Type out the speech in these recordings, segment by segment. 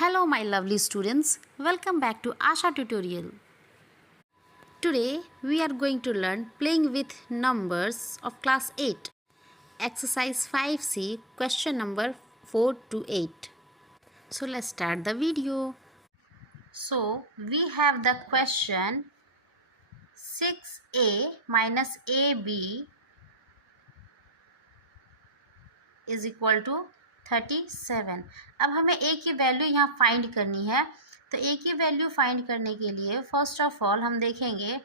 Hello my lovely students, welcome back to Asha tutorial. Today we are going to learn playing with numbers of class 8. Exercise 5C, question number 4 to 8. So let's start the video. So we have the question 6a minus ab is equal to 37. अब हमें a की value यहाँ find करनी है. तो a की value find करने के लिए फर्स्ट ऑफ ऑल हम देखेंगे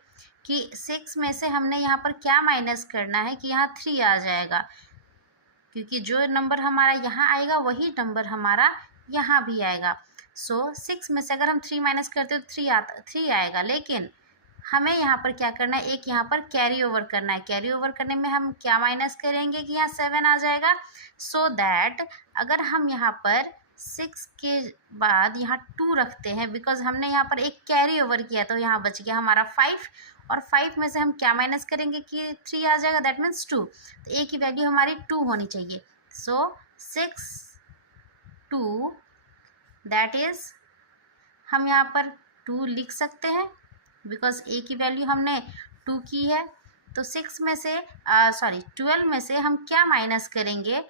कि 6 में से हमने यहाँ पर क्या माइनस करना है कि यहाँ 3 आ जाएगा, क्योंकि जो नंबर हमारा यहाँ आएगा वही नंबर हमारा यहाँ भी आएगा. सो 6 में से अगर हम 3 माइनस करते तो 3 आएगा, लेकिन हमें यहाँ पर क्या करना है, एक यहाँ पर कैरी ओवर करना है. कैरी ओवर करने में हम क्या माइनस करेंगे कि यहाँ 7 आ जाएगा. सो दैट अगर हम यहाँ पर 6 के बाद यहाँ 2 रखते हैं, बिकॉज हमने यहाँ पर एक कैरी ओवर किया, तो यहाँ बच गया हमारा 5. और 5 में से हम क्या माइनस करेंगे कि 3 आ जाएगा, दैट मीन्स 2. तो ए की वैल्यू हमारी 2 होनी चाहिए. सो 6 2, दैट इज़ हम यहाँ पर 2 लिख सकते हैं, बिकॉज ए की वैल्यू हमने 2 की है. तो 6 में से 12 में से हम क्या माइनस करेंगे,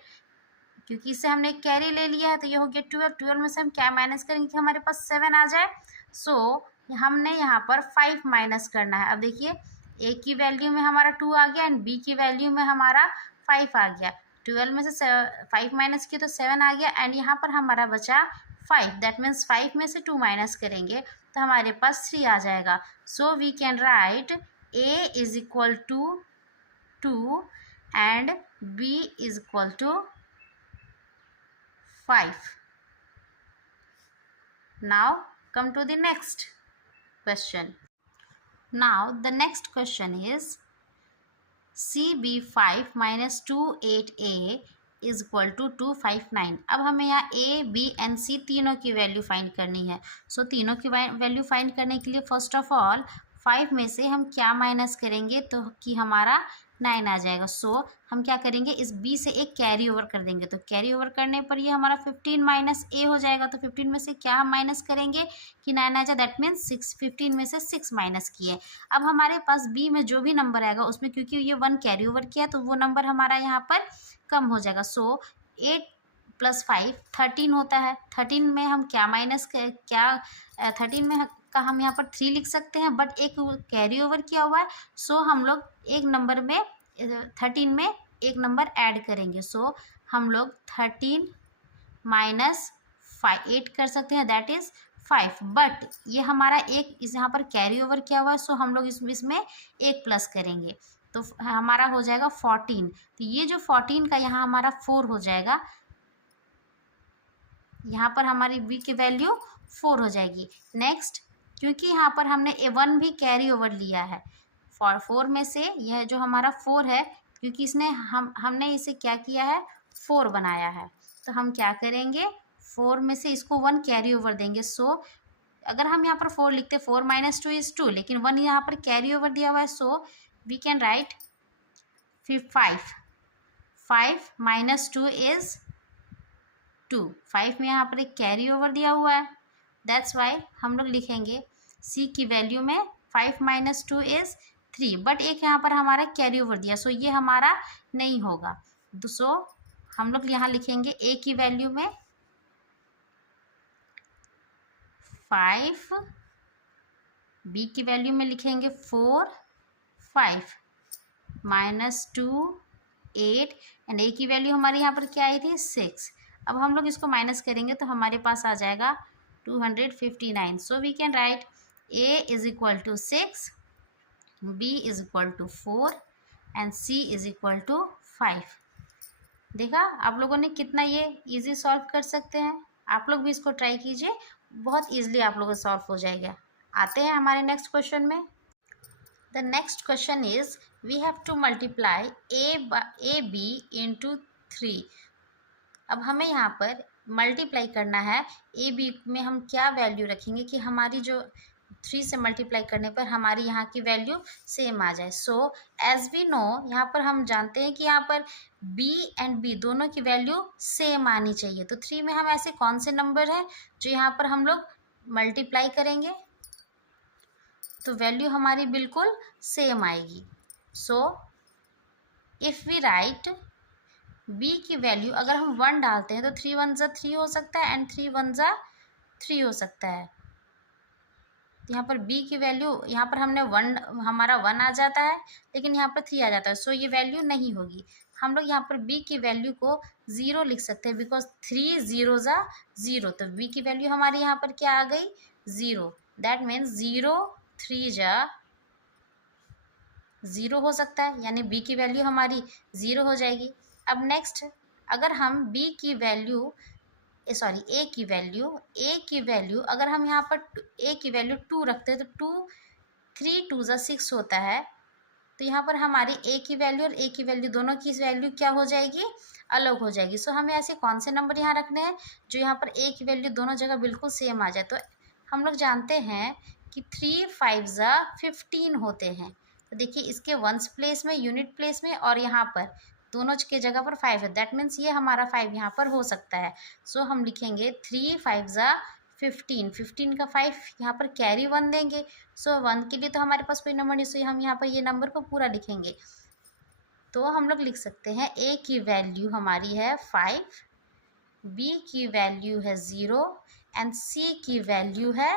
क्योंकि इससे हमने एक कैरी ले लिया है, तो ये हो गया 12 में से हम क्या माइनस करेंगे कि हमारे पास 7 आ जाए. सो हमने यहाँ पर 5 माइनस करना है. अब देखिए ए की वैल्यू में हमारा 2 आ गया एंड बी की वैल्यू में हमारा 5 आ गया. 12 में से 5 माइनस किया तो 7 आ गया एंड यहाँ पर हमारा बचा 5. दैट मीन्स 5 में से 2 माइनस करेंगे तो हमारे पास 3 आ जाएगा. So we can write a is equal to 2 and b is equal to 5. Now come to the next question. Now the next question is CB5 minus 28a is equal to 259. अब हमें यहाँ a, b and c तीनों की value find करनी है. सो तीनों की value find करने के लिए फर्स्ट ऑफ ऑल 5 में से हम क्या माइनस करेंगे तो कि हमारा 9 आ जाएगा. सो हम क्या करेंगे, इस b से एक कैरी ओवर कर देंगे. तो कैरी ओवर करने पर ये हमारा 15 माइनस a हो जाएगा. तो 15 में से क्या हम माइनस करेंगे कि 9 आ जाए, दैट मीन्स 15 में से 6 माइनस किए. अब हमारे पास b में जो भी नंबर आएगा उसमें क्योंकि ये 1 कैरी ओवर किया तो वो नंबर हमारा यहाँ पर कम हो जाएगा. सो 8 + 5 13 होता है. 13 में हम क्या माइनस 13 में का हम यहाँ पर 3 लिख सकते हैं, बट एक कैरी ओवर किया हुआ है. सो हम लोग एक नंबर में 13 में एक नंबर ऐड करेंगे. सो हम लोग 13 माइनस 8 कर सकते हैं, दैट इज़ 5. बट ये हमारा एक इस यहाँ पर कैरी ओवर किया हुआ है. सो हम लोग इसमें एक प्लस करेंगे तो हमारा हो जाएगा 14. तो ये जो 14 का यहाँ हमारा 4 हो जाएगा. यहाँ पर हमारी b की वैल्यू 4 हो जाएगी. नेक्स्ट, क्योंकि यहाँ पर हमने 1 भी कैरी ओवर लिया है 4 में से, यह जो हमारा 4 है, क्योंकि इसने हमने इसे क्या किया है 4 बनाया है, तो हम क्या करेंगे 4 में से इसको 1 कैरी ओवर देंगे. सो अगर हम यहाँ पर 4 लिखते 4 - 2 = 2, लेकिन 1 यहाँ पर कैरी ओवर दिया हुआ है. सो वी कैन राइट 5 - 2 = 2. 5 में यहाँ पर एक कैरी ओवर दिया हुआ है, दैट्स वाई हम लोग लिखेंगे c की वैल्यू में 5 - 2 = 3. बट एक यहाँ पर हमारा कैरी ओवर दिया, सो ये हमारा नहीं होगा. सो हम लोग यहाँ लिखेंगे a की वैल्यू में 5, b की वैल्यू में लिखेंगे 4, 5 - 2 8 एंड a की वैल्यू हमारी यहाँ पर क्या आई थी 6. अब हम लोग इसको माइनस करेंगे तो हमारे पास आ जाएगा 259. So we can write a is equal to 6, b is equal to 4 and c is equal to 5. देखा आप लोगों ने कितना ये इजी सॉल्व कर सकते हैं. आप लोग भी इसको ट्राई कीजिए, बहुत ईजिली आप लोगों को सॉल्व हो जाएगा. आते हैं हमारे नेक्स्ट क्वेश्चन में. The next question is we have to multiply ab into 3. अब हमें यहाँ पर मल्टीप्लाई करना है. ए बी में हम क्या वैल्यू रखेंगे कि हमारी जो 3 से मल्टीप्लाई करने पर हमारी यहाँ की वैल्यू सेम आ जाए। सो एज वी नो, यहाँ पर हम जानते हैं कि यहाँ पर b एंड b दोनों की वैल्यू सेम आनी चाहिए। तो 3 में हम ऐसे कौन से नंबर हैं जो यहाँ पर हम लोग मल्टीप्लाई करेंगे तो वैल्यू हमारी बिल्कुल सेम आएगी। So if we write b की वैल्यू, अगर हम 1 डालते हैं तो 3 1 ज़ा 3 हो सकता है एंड 3 1 ज़ा 3 हो सकता है। यहाँ पर b की वैल्यू, यहाँ पर हमने 1, हमारा 1 आ जाता है लेकिन यहाँ पर 3 आ जाता है। सो ये वैल्यू नहीं होगी। हम लोग यहाँ पर b की वैल्यू को 0 लिख सकते हैं बिकॉज 3 0 ज़ा 0। तो b की वैल्यू हमारी यहाँ पर क्या आ गई 0। दैट मीन्स 0 3 ज़ा 0 हो सकता है, यानी b की वैल्यू हमारी 0 हो जाएगी। अब नेक्स्ट, अगर हम b की वैल्यू a की वैल्यू अगर हम यहाँ पर a की वैल्यू 2 रखते हैं तो 3 2 ज़ा 6 होता है। तो यहाँ पर हमारी a की वैल्यू और a की वैल्यू दोनों की वैल्यू क्या हो जाएगी, अलग हो जाएगी। सो हमें ऐसे कौन से नंबर यहाँ रखने हैं जो यहाँ पर a की वैल्यू दोनों जगह बिल्कुल सेम आ जाए। तो हम लोग जानते हैं कि 3 5 ज़ा 15 होते हैं। तो देखिए इसके वंस प्लेस में, यूनिट प्लेस में और यहाँ पर दोनों के जगह पर 5 है। दैट मीन्स ये हमारा 5 यहाँ पर हो सकता है। सो हम लिखेंगे 3 5 ज़ा 15, 15 का 5 यहाँ पर कैरी 1 देंगे। सो 1 के लिए तो हमारे पास कोई नंबर नहीं, सो हम यहाँ पर ये नंबर को पूरा लिखेंगे। तो हम लोग लिख सकते हैं a की वैल्यू हमारी है 5, b की वैल्यू है 0 एंड c की वैल्यू है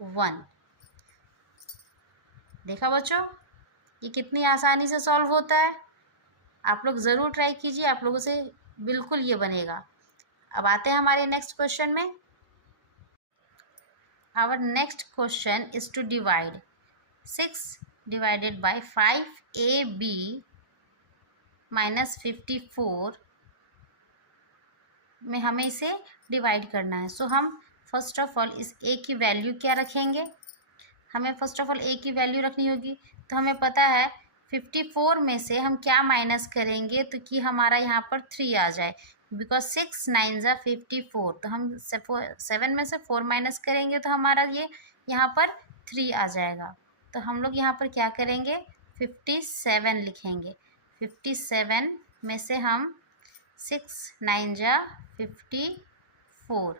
1। देखा बच्चों, ये कितनी आसानी से सॉल्व होता है। आप लोग ज़रूर ट्राई कीजिए, आप लोगों से बिल्कुल ये बनेगा। अब आते हैं हमारे नेक्स्ट क्वेश्चन में। Our next question is to divide 6 divided by 5ab minus 54 में हमें इसे डिवाइड करना है। सो हम फर्स्ट ऑफ ऑल इस a की वैल्यू क्या रखेंगे, हमें फर्स्ट ऑफ ऑल a की वैल्यू रखनी होगी। तो हमें पता है 54 में से हम क्या माइनस करेंगे तो कि हमारा यहाँ पर 3 आ जाए, बिकॉज 6 9 ज़ा 54। तो हम 7 में से 4 माइनस करेंगे तो हमारा ये यहाँ पर 3 आ जाएगा। तो हम लोग यहाँ पर क्या करेंगे 57 लिखेंगे। 57 में से हम 6 9 ज़ा 54।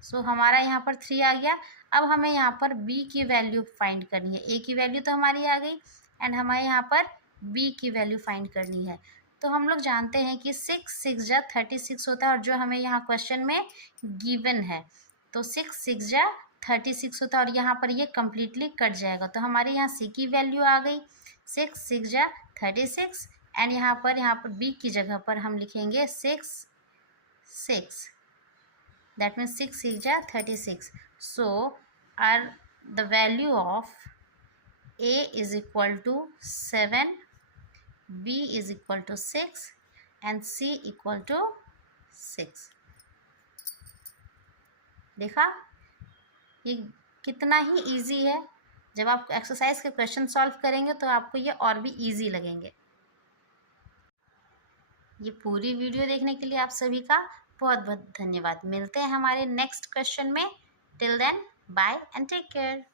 सो हमारा यहाँ पर 3 आ गया। अब हमें यहाँ पर b की वैल्यू फाइंड करनी है। a की वैल्यू तो हमारी आ गई एंड हमें यहाँ पर b की वैल्यू फाइंड करनी है। तो हम लोग जानते हैं कि 6 6 ज़ा 36 होता है और जो हमें यहाँ क्वेश्चन में गिवन है तो 6 6 ज़ा 36 होता है और यहाँ पर ये कम्प्लीटली कट जाएगा। तो हमारे यहाँ c की वैल्यू आ गई 6 6 ज़ा 36 एंड यहाँ पर b की जगह पर हम लिखेंगे 6 6। That means 6 6 ज़ा 36. So the value of a is equal to 7, b is equal to 6 and c equal to 6. देखा, ये कितना ही इजी है। जब आप एक्सरसाइज के क्वेश्चन सॉल्व करेंगे तो आपको ये और भी इजी लगेंगे। ये पूरी वीडियो देखने के लिए आप सभी का बहुत बहुत धन्यवाद। मिलते हैं हमारे नेक्स्ट क्वेश्चन में। Till then bye and take care.